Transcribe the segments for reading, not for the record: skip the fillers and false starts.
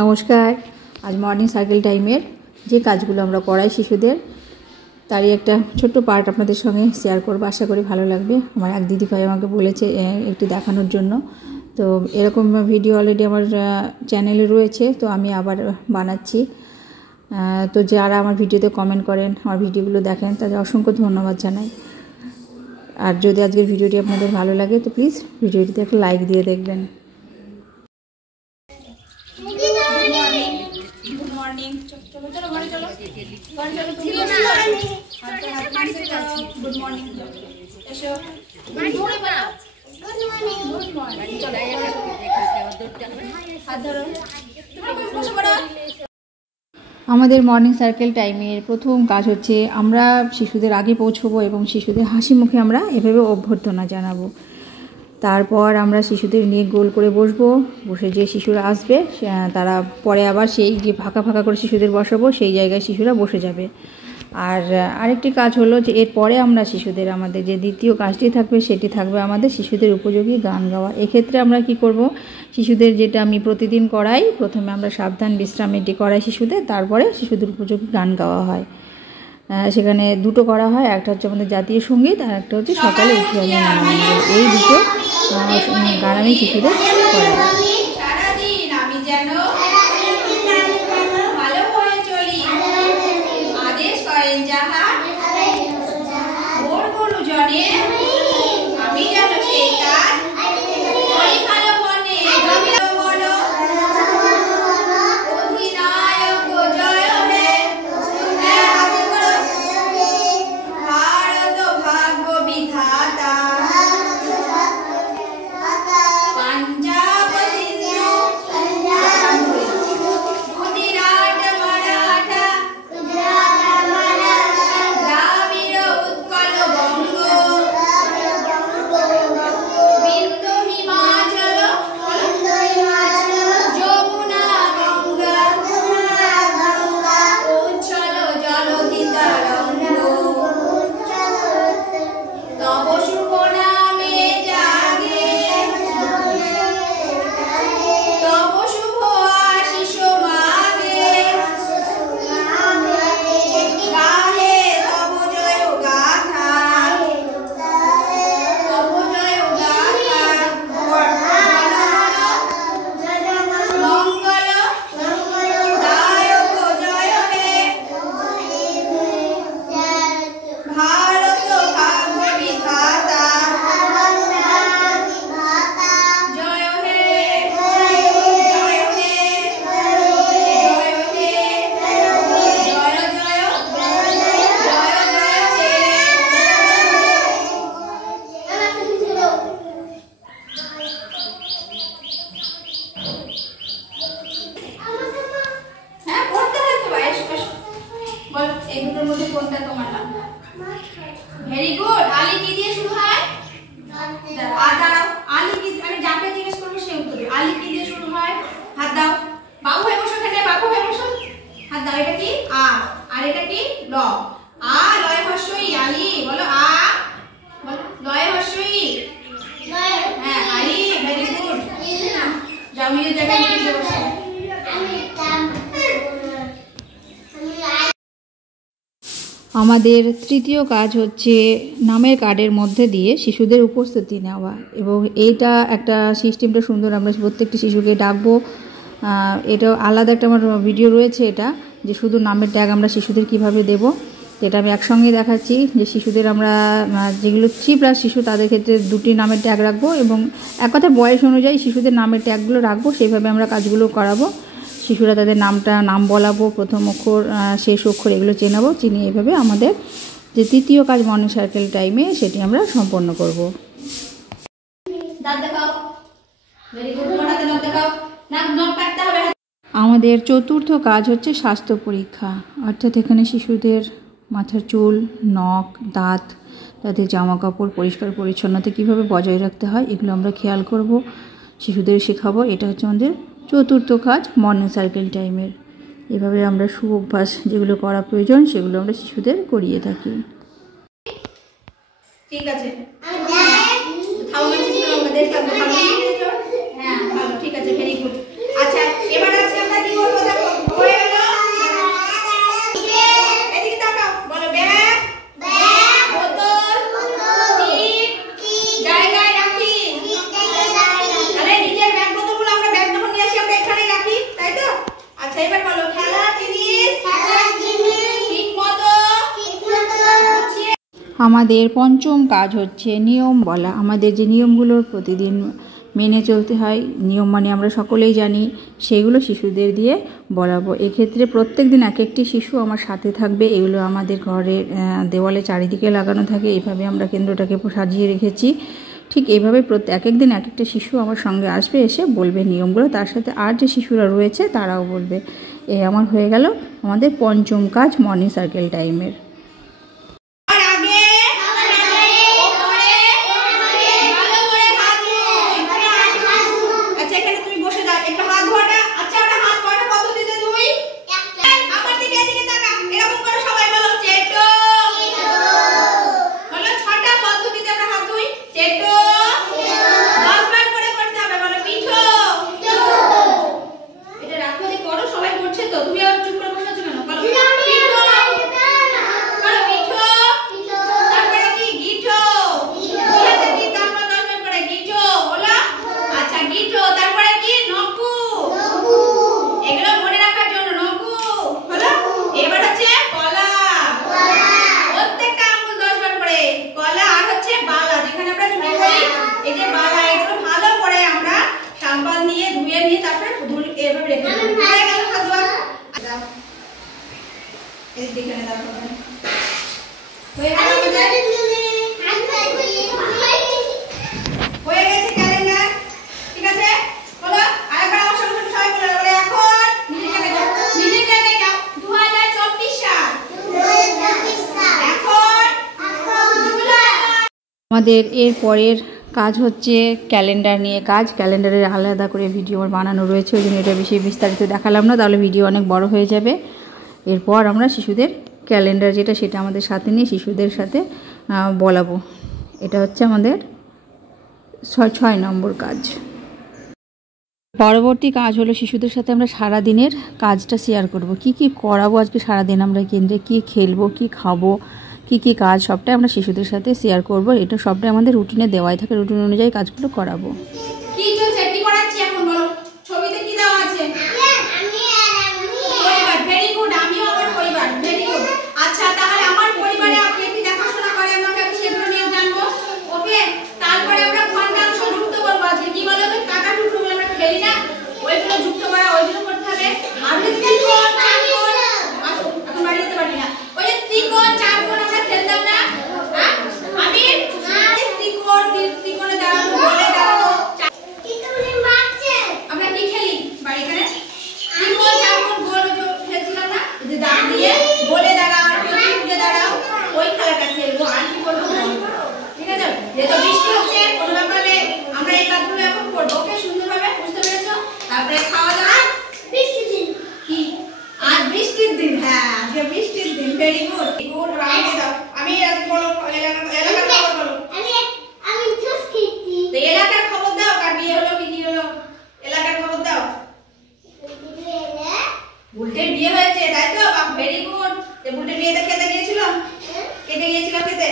নমস্কার। আজ morning circle টাইমের যে কাজগুলো আমরা করাই শিশুদের তারই একটা ছোট্ট পার্ট আপনাদের সঙ্গে শেয়ার করব। আশা করি ভালো লাগবে। আমার এক দিদিভাই আমাকে বলেছে একটু দেখানোর জন্য, তো এরকম ভিডিও অলরেডি আমার চ্যানেলে রয়েছে, তো আমি আবার বানাচ্ছি। তো যারা আমার ভিডিওতে কমেন্ট করেন, আমার ভিডিওগুলো দেখেন, তাদের অসংখ্য ধন্যবাদ জানাই। আর যদি আজকের ভিডিওটি আপনাদের ভালো লাগে তো প্লিজ ভিডিওটিতে একটা লাইক দিয়ে দেখবেন। Good morning. চলো চলো ঘরে চলো, ঘরে চলো। তুমি গুড মর্নিং এসো। গুড মর্নিং চলো, হাত ধরো। বসে পড়ো। আমাদের মর্নিং সার্কেল টাইমের প্রথম কাজ হচ্ছে আমরা শিশুদের আগে পৌঁছবো এবং শিশুদের হাসি মুখে আমরা এভাবে অভ্যর্থনা জানাবো। তারপর আমরা শিশুদের নিয়ে গোল করে বসবো, বসে যে শিশুরা আসবে তারা পরে আবার সেই যে ফাঁকা ফাঁকা করে শিশুদের বসাবো সেই জায়গায় শিশুরা বসে যাবে। আর আরেকটি কাজ হলো যে এরপরে আমরা শিশুদের আমাদের যে দ্বিতীয় কাজটি থাকবে সেটি থাকবে আমাদের শিশুদের উপযোগী গান গাওয়া। এক্ষেত্রে আমরা কি করব, শিশুদের যেটা আমি প্রতিদিন করাই, প্রথমে আমরা সাবধান বিশ্রাম এটি করাই শিশুদের, তারপরে শিশুদের উপযোগী গান গাওয়া হয়। সেখানে দুটো করা হয়, একটা হচ্ছে আমাদের জাতীয় সঙ্গীত আর একটা হচ্ছে সকালে উঠে আমি আনন্দ। এই দুটো গান আমি শিশুদের করাই। Very good. আলি কি দিয়ে শুরু হয়? আলি কি, আমি যাকে জিজ্ঞেস করবো সে উত্তর দেবে। আলি কি দিয়ে শুরু হয়? হাত দাও। বাবু হয়ে বসো এখানে, বাবু হয়ে বসো। হাত দাও। এটা কি? আ। আর এটা কি? ল। আ লয় হর্ষই। আলি বলো আ, বলো লয় হর্ষই। হ্যাঁ আলি, ভেরি গুড। যাও নিজের জায়গায় নিজে বসো। আমাদের তৃতীয় কাজ হচ্ছে নামের কার্ডের মধ্যে দিয়ে শিশুদের উপস্থিতি নেওয়া, এবং এইটা একটা সিস্টেমটা সুন্দর। আমরা প্রত্যেকটি শিশুকে ডাকবো। এটা আলাদা একটা আমার ভিডিও রয়েছে, এটা যে শুধু নামের ট্যাগ আমরা শিশুদের কিভাবে দেব, এটা আমি একসঙ্গে দেখাচ্ছি। যে শিশুদের আমরা যেগুলো 3+ শিশু তাদের ক্ষেত্রে 2টি নামের ট্যাগ রাখবো, এবং এক কথায় বয়স অনুযায়ী শিশুদের নামের ট্যাগগুলো রাখবো, সেইভাবে আমরা কাজগুলো করাবো। শিশুরা তাদের নাম বলাবো, প্রথম অক্ষর শেষ অক্ষর এগুলো চেনাবো, চিনিয়ে এইভাবে আমাদের যে তৃতীয় কাজ মর্নিং সার্কেল টাইমে সেটি আমরা সম্পন্ন করব। আমাদের চতুর্থ কাজ হচ্ছে স্বাস্থ্য পরীক্ষা, অর্থাৎ এখানে শিশুদের মাথার চুল, নখ, দাঁত, তাদের জামা কাপড় পরিষ্কার পরিচ্ছন্নতা কীভাবে বজায় রাখতে হয় এগুলো আমরা খেয়াল করব, শিশুদের শেখাবো। এটা হচ্ছে আমাদের চতুর্থ কাজ মর্নিং সার্কেল টাইমের। এভাবে আমরা অভ্যাস যেগুলো করা প্রয়োজন সেগুলো আমরা শিশুদের করিয়ে থাকি। ঠিক আছে, ঠিক আছে, ভেরি গুড। আচ্ছা, এবার আছে আমরা আমাদের পঞ্চম কাজ হচ্ছে নিয়ম বলা। আমাদের যে নিয়মগুলোর প্রতিদিন মেনে চলতে হয়, নিয়ম মানে আমরা সকলেই জানি, সেগুলো শিশুদের দিয়ে বলাবো। এক্ষেত্রে প্রত্যেক দিন এক একটি শিশু আমার সাথে থাকবে। এগুলো আমাদের ঘরের দেওয়ালে চারিদিকে লাগানো থাকে। এইভাবে আমরা কেন্দ্রটাকে সাজিয়ে রেখেছি। ঠিক এইভাবে এক এক দিন এক একটা শিশু আমার সঙ্গে আসবে, এসে বলবে নিয়মগুলো। তার সাথে আর যে শিশুরা রয়েছে তারাও বলবে। আমার হয়ে গেল আমাদের পঞ্চম কাজ মর্নিং সার্কেল টাইমের। আমাদের এর পরের কাজ হচ্ছে ক্যালেন্ডার নিয়ে কাজ। ক্যালেন্ডারের আলাদা করে ভিডিও বানানো রয়েছে, ওই জন্য এটা বেশি বিস্তারিত দেখালাম না, তাহলে ভিডিও অনেক বড় হয়ে যাবে। এরপর আমরা শিশুদের ক্যালেন্ডার সেটা আমাদের সাথে নিয়ে শিশুদের সাথে বলাবো। এটা হচ্ছে আমাদের 6 নম্বর কাজ। পরবর্তী কাজ হলো শিশুদের সাথে আমরা সারা দিনের কাজটা শেয়ার করব। কি কি করাবো আজকে সারাদিন, আমরা কেন্দ্রে কি খেলবো, কি খাবো, কি কি কাজ, সবটাই আমরা শিশুদের সাথে শেয়ার করব। এটা সবটাই আমাদের রুটিনে দেওয়াই থাকে, রুটিন অনুযায়ী কাজগুলো করাবো। কি চলছে, কি করাচ্ছি এখন বলো? ছবিতে কি দেওয়া আছে? পরিবার, ভেরি গুড। আমিও আমার পরিবার, ভেরি গুড। আচ্ছা, তাহলে আমার পরিবারে আপনি কি দেখাশোনা করে আমাকে, আমি সেগুলো নিয়ে জানবো। ওকে, তারপরে আমরা ঘন্টাংশ যুক্ত করবো। আজকে কি বলো তো, কাটা টুকরোগুলো আমরা খেলি না, ওইগুলো যুক্ত করা, ওইগুলো করতে হবে। আর ত্রিকোণ, চারকোণ, আসো এখন বাড়ি যেতে পারবি না। ওই যে ত্রিকোণ, চারকোণ আমরা খেলতাম না, হ্যাঁ? আমি ত্রিকোণে দাঁড়ানো, বলে দাঁড়ানো, আমরা কি খেলি বাড়িতে? ত্রিকোণ, চারকোণ, গোল খেলছিলাম না, যে দাঁড় দিয়ে বলে দাঁড়াও, বুঝে দাঁড়াও, ওই খেলাটা খেলবো। আর কি করবো, ঠিক আছে? যেহেতু বৃষ্টি হচ্ছে, কোনো ব্যাপার নেই, আমরা এই কাজগুলো এখন করবো। ওকে, সুন্দরভাবে বুঝতে পেরেছো? তারপরে খাওয়া দাওয়া। বৃষ্টির দিন কি? আর বৃষ্টির দিন, হ্যাঁ আজকে বৃষ্টির দিন, ভেরি গুড গুড। রাইট দাও, আমি আজ বলো এলাকার খবর বলো। আমি জাস্ট খেলছি। তো এলাকার খবর দাও, কার বিয়ে হলো, কি হলো, এলাকার খবর দাও। বুলটের বিয়ে হয়েছে, তাই তো? Very good. তো বুলটের বিয়েতে খেতে গিয়েছিল, কেটে গিয়েছিল খেতে।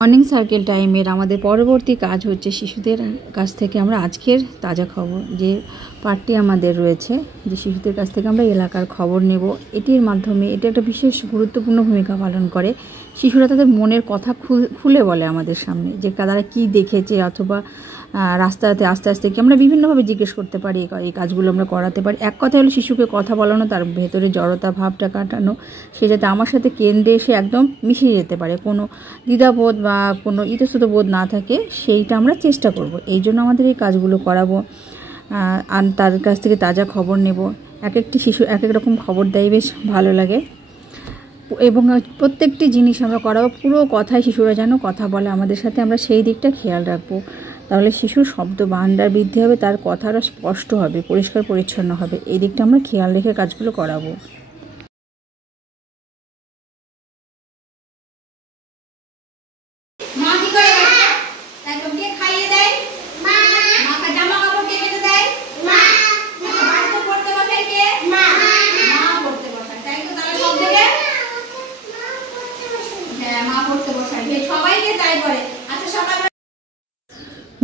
মর্নিং সার্কেল টাইমের আমাদের পরবর্তী কাজ হচ্ছে শিশুদের কাছ থেকে আমরা আজকের তাজা খবর, যে পার্টটি আমাদের রয়েছে, যে শিশুদের কাছ থেকে আমরা এলাকার খবর নেব। এটির মাধ্যমে এটা একটা বিশেষ গুরুত্বপূর্ণ ভূমিকা পালন করে। শিশুরা তাদের মনের কথা খুলে বলে আমাদের সামনে, যে তারা কী দেখেছে, অথবা রাস্তাতে আস্তে আস্তে কি আমরা বিভিন্নভাবে জিজ্ঞেস করতে পারি, এই কাজগুলো আমরা করাতে পারি। এক কথা হলো শিশুকে কথা বলানো, তার ভেতরে জড়তা ভাবটা কাটানো, সে যাতে আমার সাথে কেন্দ্রে এসে একদম মিশিয়ে যেতে পারে, কোনো দ্বিধাবোধ বা কোনো ইতস্তত বোধ না থাকে, সেইটা আমরা চেষ্টা করব। এই জন্য আমাদের এই কাজগুলো করাবো। আর তাদের কাছ থেকে তাজা খবর নেব। এক একটি শিশু এক এক রকম খবর দেয়, বেশ ভালো লাগে। এবং প্রত্যেকটি জিনিস আমরা করাবো, পুরো কথায় শিশুরা যেন কথা বলে আমাদের সাথে, আমরা সেই দিকটা খেয়াল রাখবো। তাহলে শিশুর শব্দ ভান্ডার বৃদ্ধি হবে, তার কথাটা স্পষ্ট হবে, পরিষ্কার পরিচ্ছন্ন হবে। এই দিকটা আমরা খেয়াল রেখে কাজগুলো করাবো।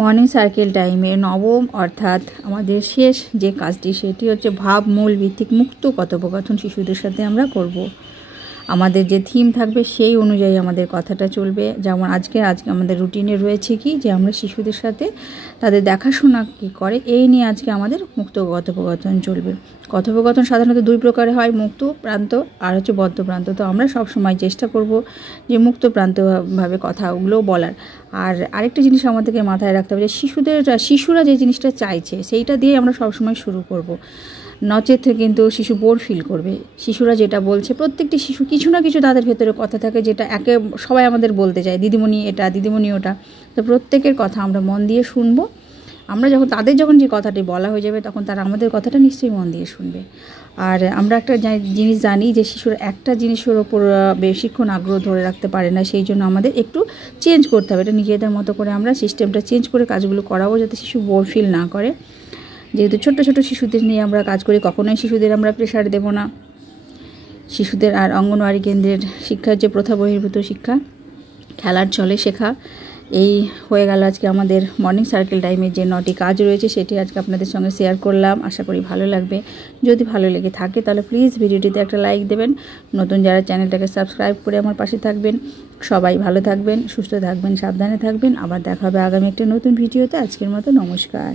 মর্নিং সার্কেল টাইমে নবম অর্থাৎ আমাদের শেষ যে কাজটি, সেটি হচ্ছে ভাব মূল ভিত্তিক মুক্ত কথোপকথন শিশুদের সাথে আমরা করব। আমাদের যে থিম থাকবে সেই অনুযায়ী আমাদের কথাটা চলবে। যেমন আজকে আমাদের রুটিনে রয়েছে কি যে আমরা শিশুদের সাথে তাদের দেখাশোনা কী করে এই নিয়ে আজকে আমাদের মুক্ত কথোপকথন চলবে। কথোপকথন সাধারণত 2 প্রকারে হয়, মুক্ত প্রান্ত আর হচ্ছে বদ্ধ প্রান্ত। তো আমরা সব সময় চেষ্টা করব যে মুক্ত প্রান্তভাবে কথাগুলো বলার। আর আরেকটা জিনিস আমাদেরকে মাথায় রাখতে হবে যে শিশুরা যে জিনিসটা চাইছে সেইটা দিয়ে আমরা সবসময় শুরু করব, নচেত কিন্তু শিশু বোর ফিল করবে। শিশুরা যেটা বলছে, প্রত্যেকটি শিশু কিছু না কিছু তাদের ভেতরে কথা থাকে যেটা সবাই আমাদের বলতে চায়, দিদিমণি এটা, দিদিমণি ওটা। তো প্রত্যেকের কথা আমরা মন দিয়ে শুনবো। আমরা তাদের যখন যে কথাটি বলা হয়ে যাবে তখন তারা আমাদের কথাটা নিশ্চয়ই মন দিয়ে শুনবে। আর আমরা একটা জিনিস জানি যে শিশুরা একটা জিনিসের ওপর বেশিক্ষণ আগ্রহ ধরে রাখতে পারে না, সেই জন্য আমাদের একটু চেঞ্জ করতে হবে। এটা নিজেদের মতো করে আমরা সিস্টেমটা চেঞ্জ করে কাজগুলো করাবো যাতে শিশু বোর ফিল না করে। যেহেতু ছোট ছোট শিশুদের নিয়ে আমরা কাজ করি, কখনোই শিশুদের আমরা প্রেশার দেব না। শিশুদের আর অঙ্গনওয়াড়ি কেন্দ্রের শিক্ষা হচ্ছে প্রথা বহির্ভূত শিক্ষা, খেলার ছলে শেখা। এই হয়ে গেল আজকে আমাদের মর্নিং সার্কেল টাইমের যে 9টি কাজ রয়েছে সেটি আজকে আপনাদের সঙ্গে শেয়ার করলাম। আশা করি ভালো লাগবে। যদি ভালো লেগে থাকে তাহলে প্লিজ ভিডিওটিতে একটা লাইক দেবেন। নতুন যারা চ্যানেলটাকে সাবস্ক্রাইব করে আমার পাশে থাকবেন। সবাই ভালো থাকবেন, সুস্থ থাকবেন, সাবধানে থাকবেন। আবার দেখা হবে আগামী একটা নতুন ভিডিওতে। আজকের মতো নমস্কার।